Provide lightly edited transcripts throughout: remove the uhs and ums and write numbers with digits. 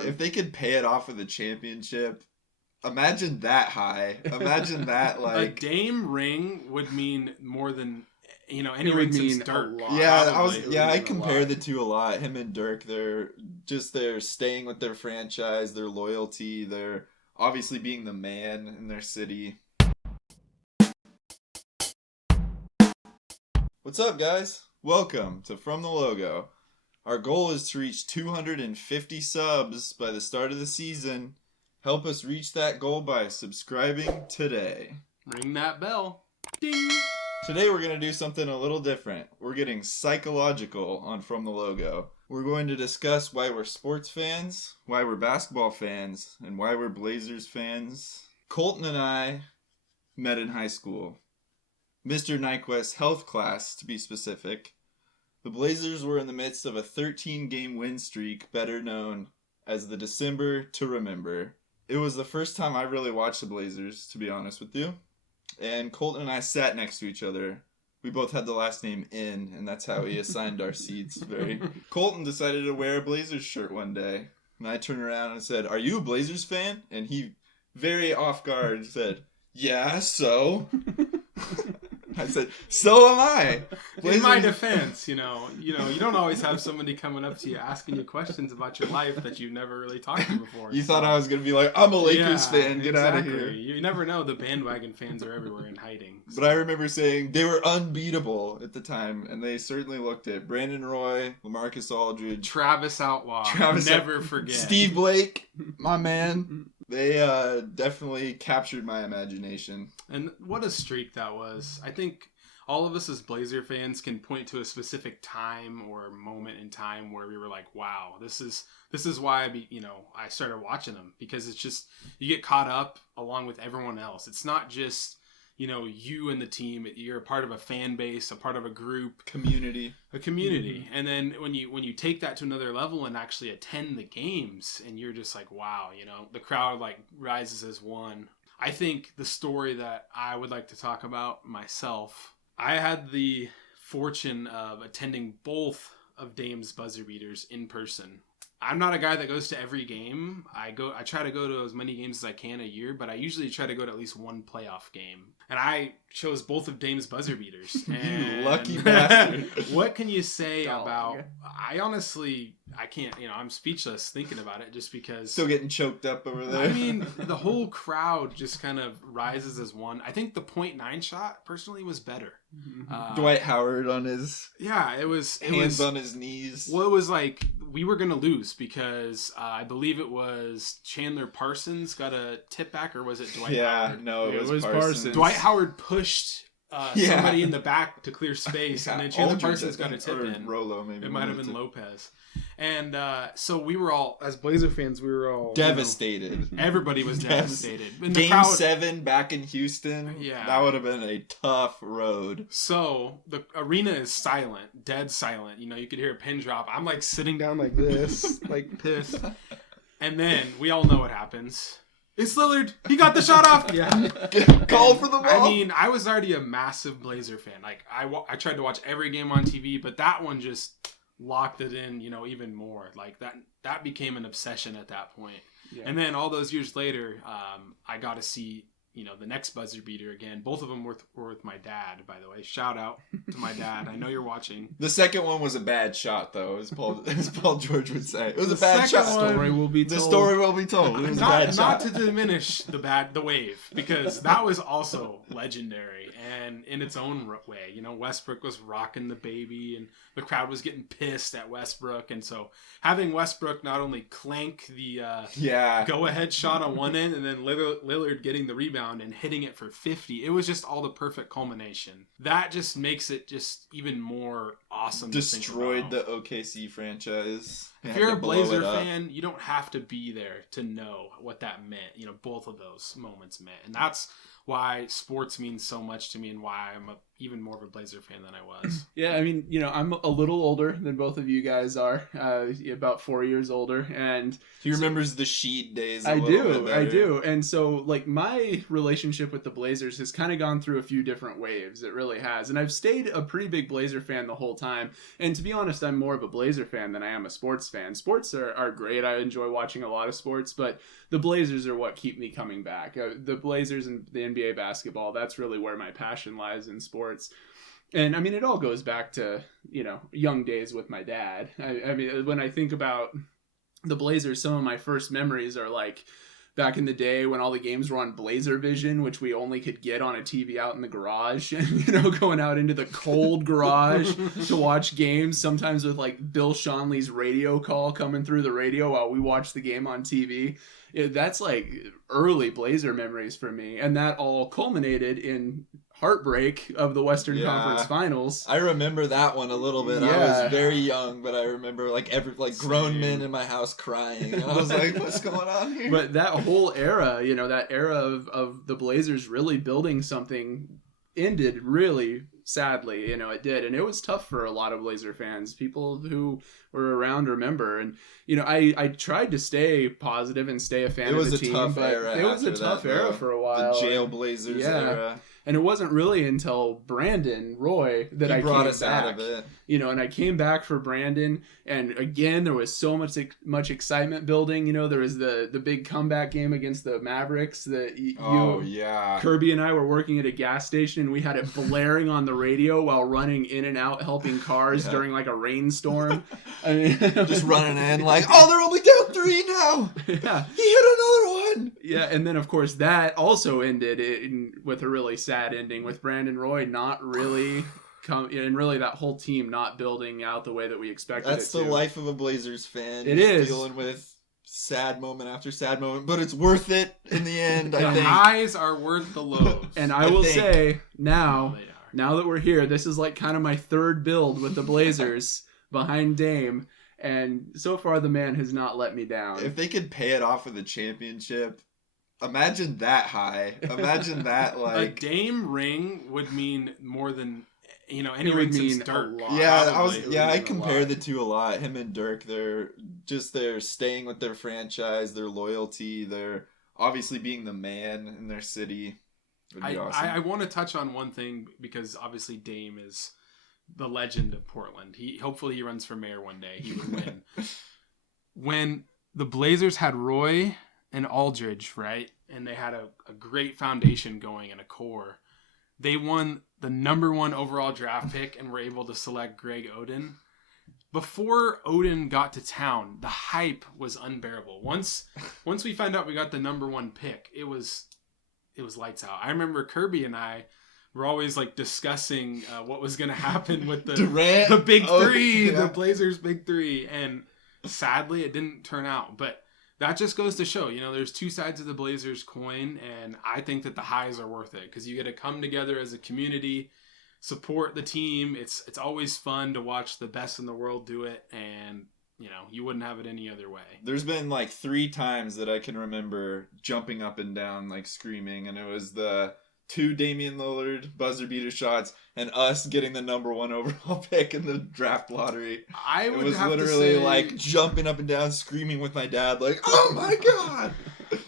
on. If they could pay it off with a championship, imagine that high. Imagine that, like... A Dame ring would mean more than, any It would ring since mean Dirk. a lot. Yeah, Probably. I compare the two a lot. Him and Dirk, they're staying with their franchise, their loyalty, they're obviously being the man in their city. What's up, guys? Welcome to From the Logo. Our goal is to reach 250 subs by the start of the season. Help us reach that goal by subscribing today. Ring that bell. Ding! Today we're going to do something a little different. We're getting psychological on From the Logo. We're going to discuss why we're sports fans, why we're basketball fans, and why we're Blazers fans. Colton and I met in high school. Mr. Nyquist's health class, to be specific. The Blazers were in the midst of a 13-game win streak, better known as the December to Remember. It was the first time I really watched the Blazers, to be honest with you. And Colton and I sat next to each other. We both had the last name In, and that's how he assigned our seats. Colton decided to wear a Blazers shirt one day. And I turned around and said, "Are you a Blazers fan?" And he, very off guard, said, "Yeah, so." I said, "So am I." In my defense, you don't always have somebody coming up to you asking you questions about your life that you've never really talked to before. You thought I was going to be like, "I'm a Lakers fan, get out of here." You never know, the bandwagon fans are everywhere in hiding. So. But I remember saying they were unbeatable at the time, and they certainly looked it. Brandon Roy, LaMarcus Aldridge. Travis Outlaw. Never forget. Steve Blake, my man. They definitely captured my imagination. And what a streak that was. I think all of us as Blazer fans can point to a specific time or moment in time where we were like, wow, this is why I started watching them, because it's just, you get caught up along with everyone else. It's not just, you and the team. You're a part of a fan base, a part of a group. A community. Mm-hmm. And then when you take that to another level and actually attend the games, and you're just like, wow, the crowd like rises as one. I think the story that I would like to talk about myself, I had the fortune of attending both of Dame's buzzer beaters in person. I'm not a guy that goes to every game. I try to go to as many games as I can a year, but I usually try to go to at least one playoff game. And I chose both of Dame's buzzer beaters. You lucky bastard. What can you say about... I can't, I'm speechless thinking about it, just because... Still getting choked up over there. I mean, the whole crowd just kind of rises as one. I think the .9 shot, personally, was better. Dwight Howard on his... Yeah, it was hands on his knees. Well, it was like, we were going to lose because I believe it was Chandler Parsons got a tip back, or was it Dwight Howard? Yeah, no, it was Parsons. Dwight Howard pushed somebody in the back to clear space, and then Chandler Parsons got a tip in. Rolo, maybe. It might have been Lopez. And so we were all, as Blazer fans, we were all... devastated. Everybody was devastated. And Game 7 back in Houston. Yeah. That would have been a tough road. So the arena is silent, dead silent. You could hear a pin drop. I'm like sitting down like this, like pissed. And then we all know what happens. It's Lillard. He got the shot off. Yeah. Call for the ball. I mean, I was already a massive Blazer fan. Like I tried to watch every game on TV, but that one just locked it in, even more. Like that became an obsession at that point. Yeah. And then all those years later, I got to see, the next buzzer beater again. Both of them were with my dad, by the way. Shout out to my dad. I know you're watching. The second one was a bad shot, though, as Paul George would say. It was a bad shot. The story will be told. The story will be told. It was a bad shot. Not to diminish the wave, because that was also legendary and in its own way. Westbrook was rocking the baby, and the crowd was getting pissed at Westbrook, and so having Westbrook not only clank the go-ahead shot on one end, and then Lillard getting the rebound and hitting it for 50, it was just all the perfect culmination. That just makes it just even more awesome. Destroyed the OKC franchise. If you're a Blazer fan, you don't have to be there to know what that meant. Both of those moments meant, and that's why sports means so much to me and why I'm even more of a Blazer fan than I was. Yeah, I mean, I'm a little older than both of you guys are, about 4 years older, and He remembers the Sheed days. I do, and so like my relationship with the Blazers has kind of gone through a few different waves. It really has, and I've stayed a pretty big Blazer fan the whole time. And to be honest, I'm more of a Blazer fan than I am a sports fan. Sports are great. I enjoy watching a lot of sports, but the Blazers are what keep me coming back. The Blazers and the NBA basketball, that's really where my passion lies in sports. And I mean, it all goes back to, young days with my dad. I mean, when I think about the Blazers, some of my first memories are like back in the day when all the games were on Blazer Vision, which we only could get on a TV out in the garage, and, going out into the cold garage to watch games, sometimes with like Bill Schonley's radio call coming through the radio while we watched the game on TV. That's like early Blazer memories for me. And that all culminated in heartbreak of the Western Conference Finals. I remember that one a little bit. Yeah. I was very young, but I remember like grown men in my house crying. And I was like, what's going on here? But that whole era, that era of the Blazers really building something ended really sadly. It did. And it was tough for a lot of Blazer fans. People who were around remember. And, I tried to stay positive and stay a fan of the team. It was a tough era for a while. The jail Blazers era. And it wasn't really until Brandon Roy that I brought came us back, out of it. And I came back for Brandon, and again there was so much excitement building. There was the big comeback game against the Mavericks that Kirby and I were working at a gas station, and we had it blaring on the radio while running in and out helping cars during like a rainstorm. I mean, just running in like, they're only down 3 now. Yeah, he hit another one. Yeah, and then of course that also ended with a really sad ending with Brandon Roy not really and really that whole team not building out the way that we expected. That's the life of a Blazers fan. It is dealing with sad moment after sad moment, but it's worth it in the end. I think the highs are worth the lows. And I will say now that we're here, this is like kind of my third build with the Blazers behind Dame. And so far, the man has not let me down. If they could pay it off with a championship, imagine that high. Imagine that, like... A Dame ring would mean more than, any ring since Dirk. Yeah, I compare the two a lot. Him and Dirk, they're staying with their franchise, their loyalty, they're obviously being the man in their city. Would be awesome. I want to touch on one thing, because obviously Dame is the legend of Portland. Hopefully he runs for mayor one day. He would win. When the Blazers had Roy and Aldridge, right, and they had a great foundation going and a core, they won the #1 overall draft pick and were able to select Greg Oden. Before Oden got to town, the hype was unbearable. Once we found out we got the #1 pick, it was lights out. I remember Kirby and I were always like discussing what was going to happen with the big three, the Blazers big three. And sadly, it didn't turn out. But that just goes to show, there's two sides of the Blazers coin. And I think that the highs are worth it, because you get to come together as a community, support the team. It's always fun to watch the best in the world do it. And, you wouldn't have it any other way. There's been like 3 times that I can remember jumping up and down, like screaming. And it was the 2 Damian Lillard buzzer beater shots, and us getting the #1 overall pick in the draft lottery. It was literally like jumping up and down, screaming with my dad, like, "Oh my god!"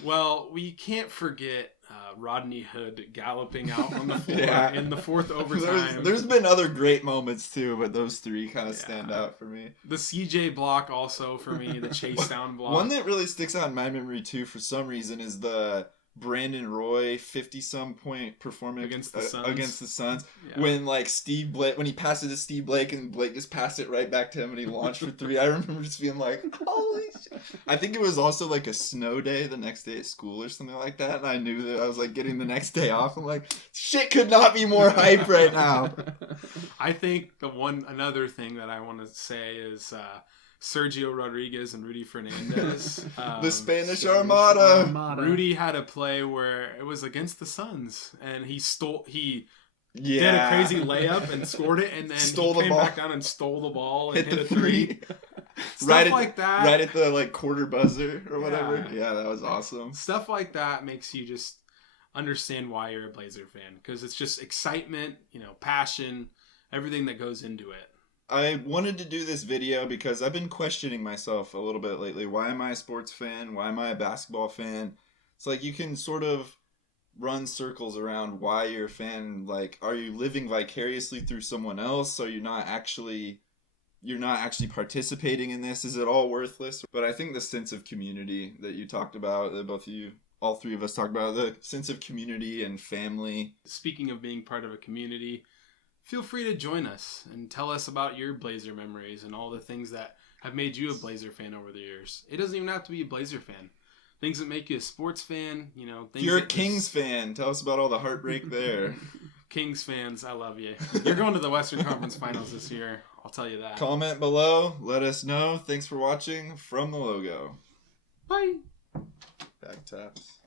Well, we can't forget Rodney Hood galloping out on the floor in the 4th overtime. There's been other great moments too, but those 3 kind of stand out for me. The CJ block also for me, the chase down block. One that really sticks out in my memory too, for some reason, is the Brandon Roy 50-some point performance against the Suns. Yeah. When like when he passes to Steve Blake and Blake just passed it right back to him and he launched for 3. I remember just being like, holy shit. I think it was also like a snow day the next day at school or something like that, and I knew that I was like getting the next day off. I'm like, shit could not be more hype right now. I think another thing that I want to say is Sergio Rodriguez and Rudy Fernandez. The Spanish Armada. Rudy had a play where it was against the Suns, and he did a crazy layup and scored it, and then he came back down and stole the ball and hit a 3. Stuff like that. Right at the like quarter buzzer or whatever. Yeah, that was awesome. Stuff like that makes you just... understand why you're a Blazer fan, because it's just excitement, passion, everything that goes into it. I wanted to do this video because I've been questioning myself a little bit lately. Why am I a sports fan? Why am I a basketball fan? It's like you can sort of run circles around why you're a fan. Like, are you living vicariously through someone else? Are you not actually you're not actually participating in this? Is it all worthless? But I think the sense of community that you talked about, that both of you, all three of us talked about, the sense of community and family. Speaking of being part of a community, feel free to join us and tell us about your Blazer memories and all the things that have made you a Blazer fan over the years. It doesn't even have to be a Blazer fan. Things that make you a sports fan, things. If you're a Kings fan, tell us about all the heartbreak there. Kings fans, I love you. You're going to the Western Conference Finals this year. I'll tell you that. Comment below. Let us know. Thanks for watching From the Logo. Bye. Back taps.